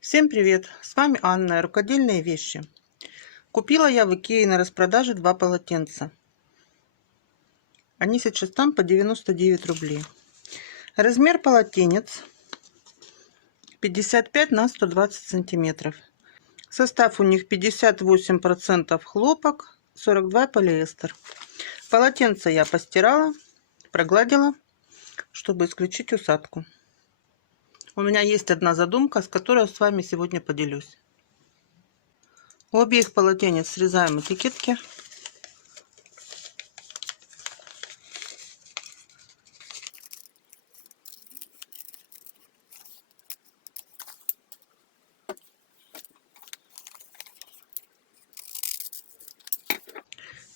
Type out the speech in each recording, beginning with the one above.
Всем привет! С вами Анна, рукодельные вещи. Купила я в Икее на распродаже два полотенца. Они сейчас там по 99 рублей. Размер полотенец 55 на 120 сантиметров. Состав у них 58% хлопок, 42 полиэстер. Полотенце я постирала, прогладила, чтобы исключить усадку. У меня есть одна задумка, с которой я с вами сегодня поделюсь. У обеих полотенец срезаем этикетки.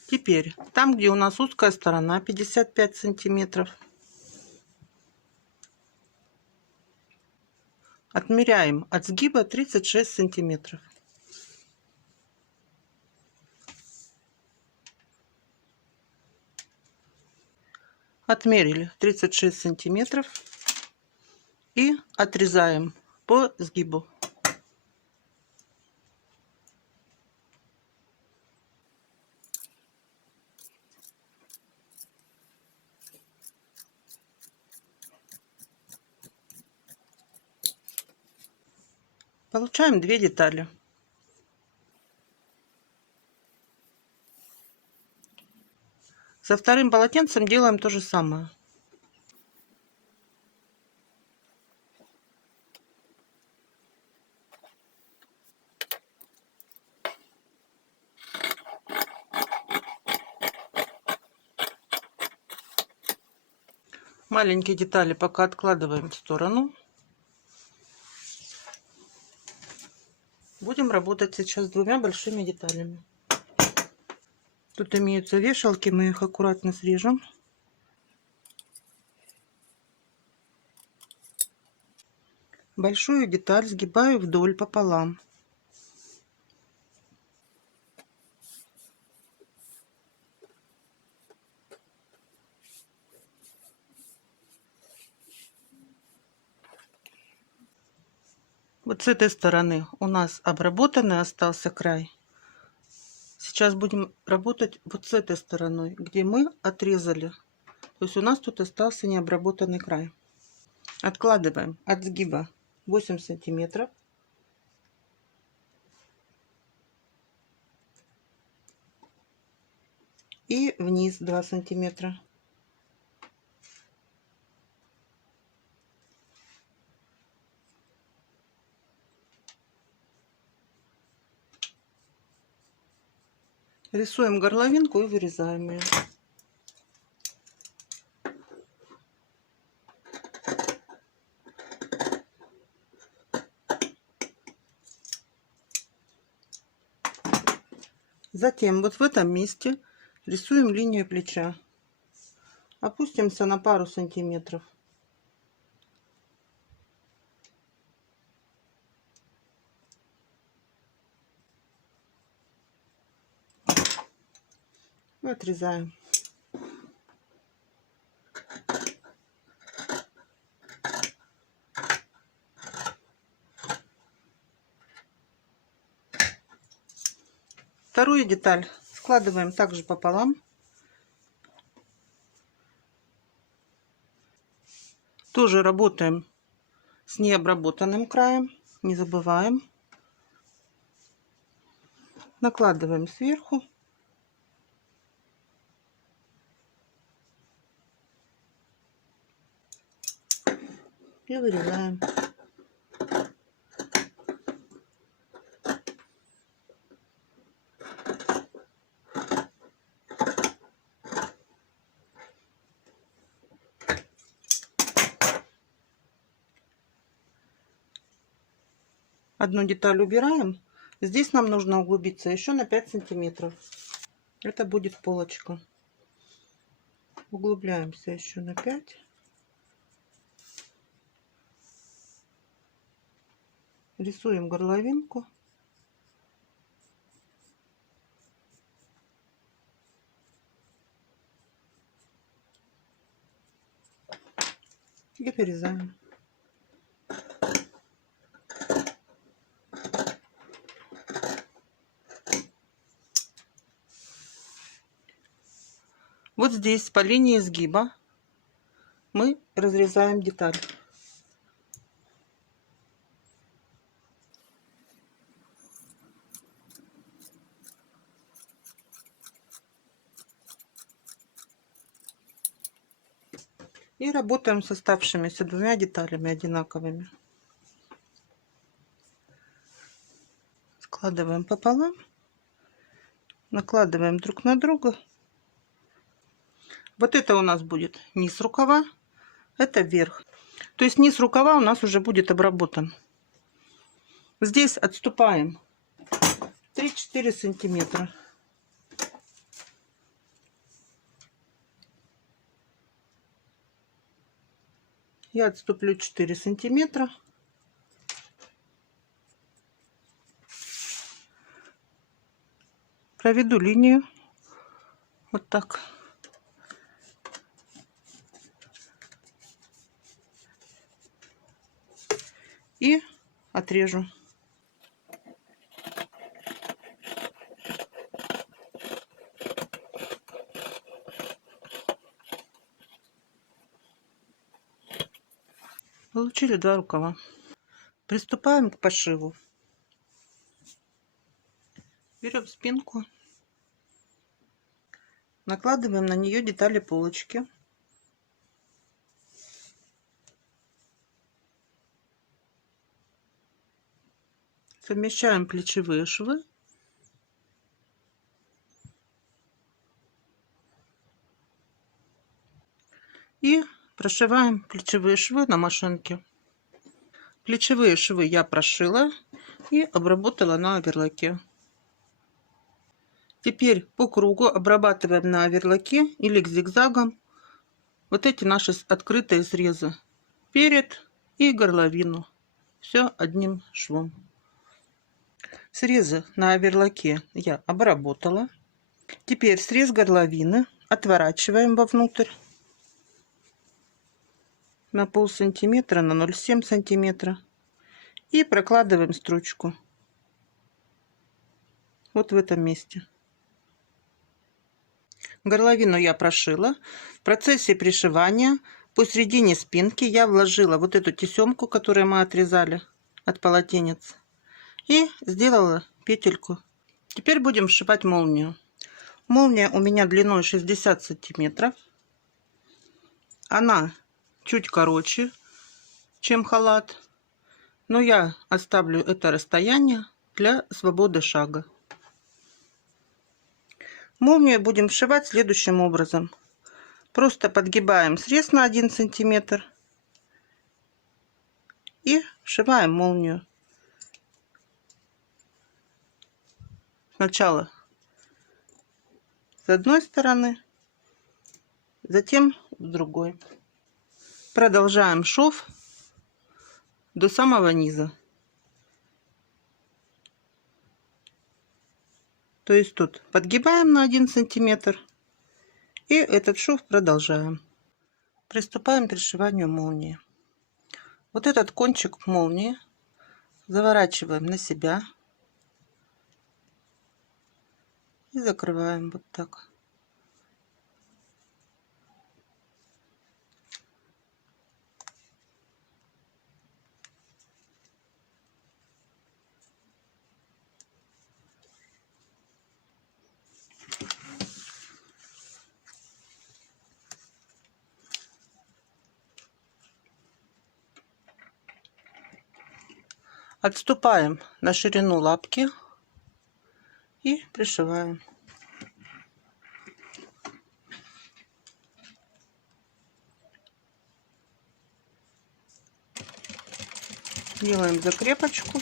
Теперь, там, где у нас узкая сторона 55 сантиметров, отмеряем от сгиба 36 сантиметров. Отмерили 36 сантиметров и отрезаем по сгибу. Получаем две детали. Со вторым полотенцем делаем то же самое. Маленькие детали пока откладываем в сторону. Будем работать сейчас с двумя большими деталями. Тут имеются вешалки, мы их аккуратно срежем. Большую деталь сгибаю вдоль пополам. Вот с этой стороны у нас обработанный остался край. Сейчас будем работать вот с этой стороной, где мы отрезали. То есть у нас тут остался необработанный край. Откладываем от сгиба 8 сантиметров. И вниз 2 сантиметра. Рисуем горловинку и вырезаем ее. Затем вот в этом месте рисуем линию плеча. Опустимся на пару сантиметров. И отрезаем. Вторую деталь складываем также пополам. Тоже работаем с необработанным краем. Не забываем. Накладываем сверху. И вырезаем. Одну деталь убираем. Здесь нам нужно углубиться еще на 5 сантиметров. Это будет полочка. Углубляемся еще на 5. Рисуем горловинку. И вырезаем. Вот здесь по линии сгиба мы разрезаем деталь. И работаем с оставшимися двумя деталями одинаковыми. Складываем пополам, накладываем друг на друга. Вот это у нас будет низ рукава, это верх. То есть низ рукава у нас уже будет обработан. Здесь отступаем 3-4 сантиметра. Я отступлю 4 сантиметра. Проведу линию. Вот так. И отрежу. Получили 2 рукава. Приступаем к пошиву. Берем спинку, накладываем на нее детали полочки. Совмещаем плечевые швы. И прошиваем плечевые швы на машинке. Плечевые швы я прошила и обработала на оверлоке. Теперь по кругу обрабатываем на оверлоке или к зигзагам вот эти наши открытые срезы. Перед и горловину. Все одним швом. Срезы на оверлоке я обработала. Теперь срез горловины отворачиваем вовнутрь на полсантиметра, на 0,7 сантиметра и прокладываем строчку вот в этом месте. Горловину я прошила. В процессе пришивания посередине спинки я вложила вот эту тесемку, которую мы отрезали от полотенец, и сделала петельку. Теперь будем сшивать молнию. Молния у меня длиной 60 сантиметров. Она чуть короче, чем халат, но я оставлю это расстояние для свободы шага. Молнию будем сшивать следующим образом. Просто подгибаем срез на 1 сантиметр и сшиваем молнию. Сначала с одной стороны, затем с другой. Продолжаем шов до самого низа. То есть тут подгибаем на 1 сантиметр и этот шов продолжаем. Приступаем к пришиванию молнии. Вот этот кончик молнии заворачиваем на себя и закрываем вот так. Отступаем на ширину лапки и пришиваем. Делаем закрепочку.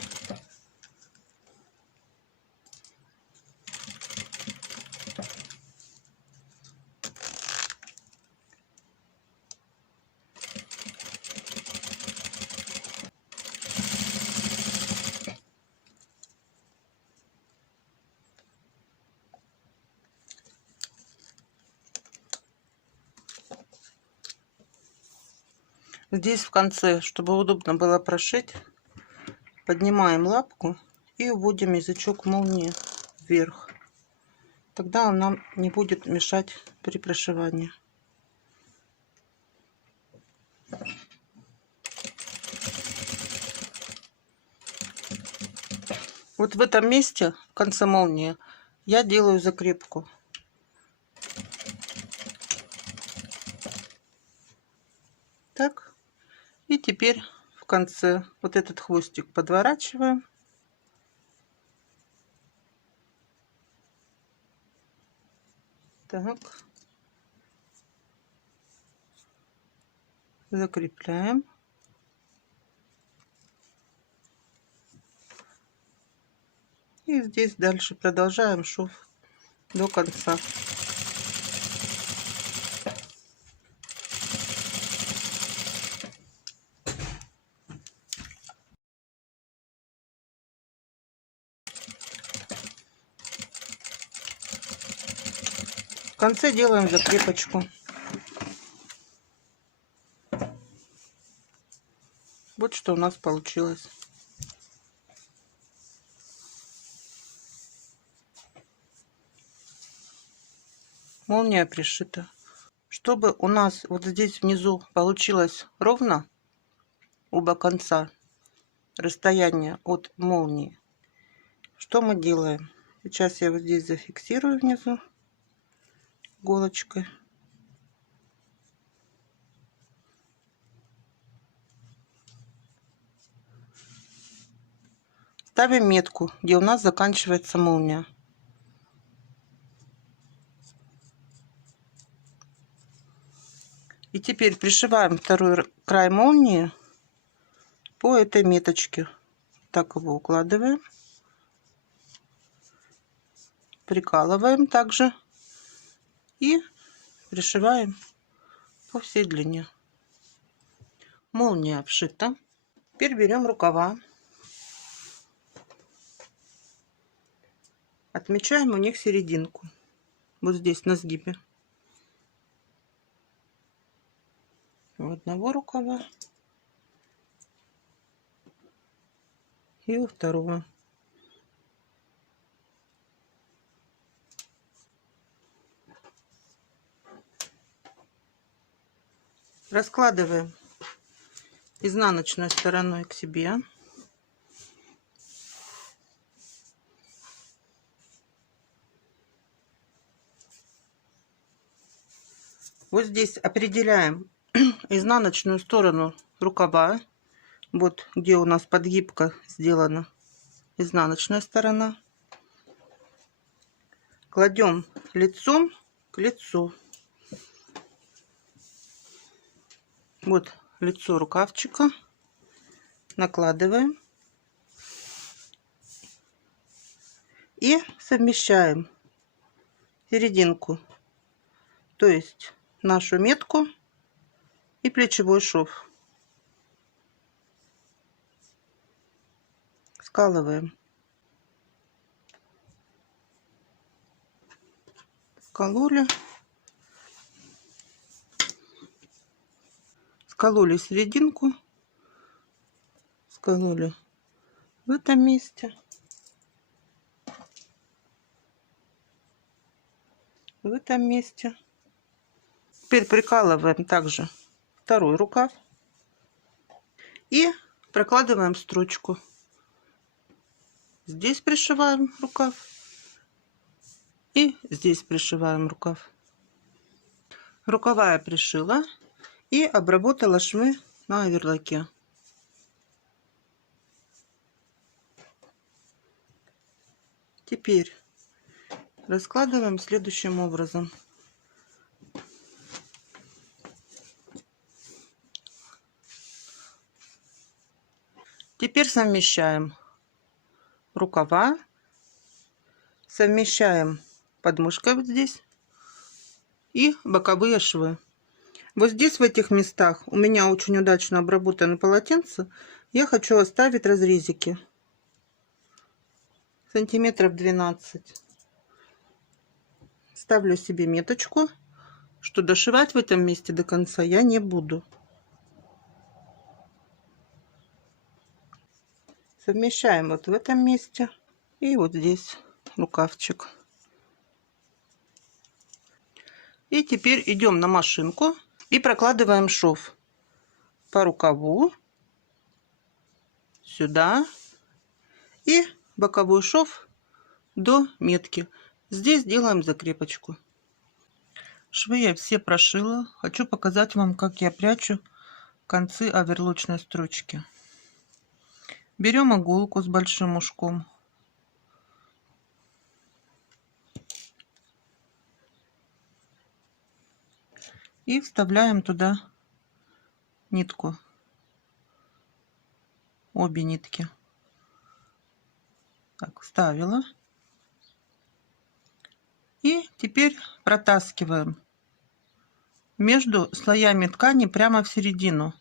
Здесь в конце, чтобы удобно было прошить, поднимаем лапку и уводим язычок молнии вверх. Тогда он нам не будет мешать при прошивании. Вот в этом месте, в конце молнии, я делаю закрепку. Так. И теперь в конце вот этот хвостик подворачиваем. Так. Закрепляем. И здесь дальше продолжаем шов до конца. В конце делаем закрепочку. Вот что у нас получилось. Молния пришита. Чтобы у нас вот здесь внизу получилось ровно оба конца, расстояние от молнии, что мы делаем? Сейчас я вот здесь зафиксирую внизу иголочкой. Ставим метку, где у нас заканчивается молния. И теперь пришиваем второй край молнии по этой меточке. Так его укладываем. Прикалываем также. И пришиваем по всей длине. Молния обшита. Теперь берем рукава. Отмечаем у них серединку. Вот здесь на сгибе. У одного рукава и у второго. Раскладываем изнаночной стороной к себе. Вот здесь определяем изнаночную сторону рукава. Вот где у нас подгибка сделана изнаночная сторона. Кладем лицом к лицу. Вот лицо рукавчика. Накладываем. И совмещаем серединку. То есть нашу метку и плечевой шов. Скалываем. Скололи. Скололи серединку. Скололи в этом месте. В этом месте. Теперь прикалываем также второй рукав. И прокладываем строчку. Здесь пришиваем рукав. И здесь пришиваем рукав. Рукава я пришила и обработала швы на оверлоке. Теперь раскладываем следующим образом. Теперь совмещаем рукава, совмещаем подмышкой вот здесь и боковые швы. Вот здесь в этих местах у меня очень удачно обработаны полотенца. Я хочу оставить разрезики сантиметров 12. Ставлю себе меточку, что дошивать в этом месте до конца я не буду. Совмещаем вот в этом месте и вот здесь рукавчик. И теперь идем на машинку и прокладываем шов по рукаву сюда и боковой шов до метки. Здесь делаем закрепочку. Швы я все прошила. Хочу показать вам, как я прячу концы оверлочной строчки. Берем иголку с большим ушком. И вставляем туда нитку. Обе нитки. Так, вставила. И теперь протаскиваем между слоями ткани прямо в середину.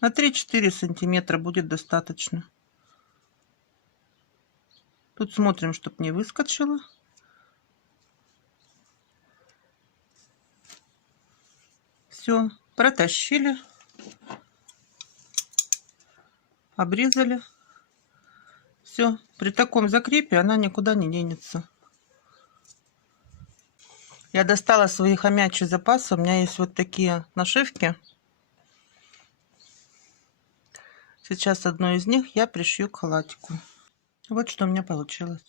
На 3-4 сантиметра будет достаточно. Тут смотрим, чтобы не выскочило. Все, протащили, обрезали. Все, при таком закрепе она никуда не денется. Я достала свои хомячьи запасы. У меня есть вот такие нашивки. Сейчас одну из них я пришью к халатику. Вот что у меня получилось.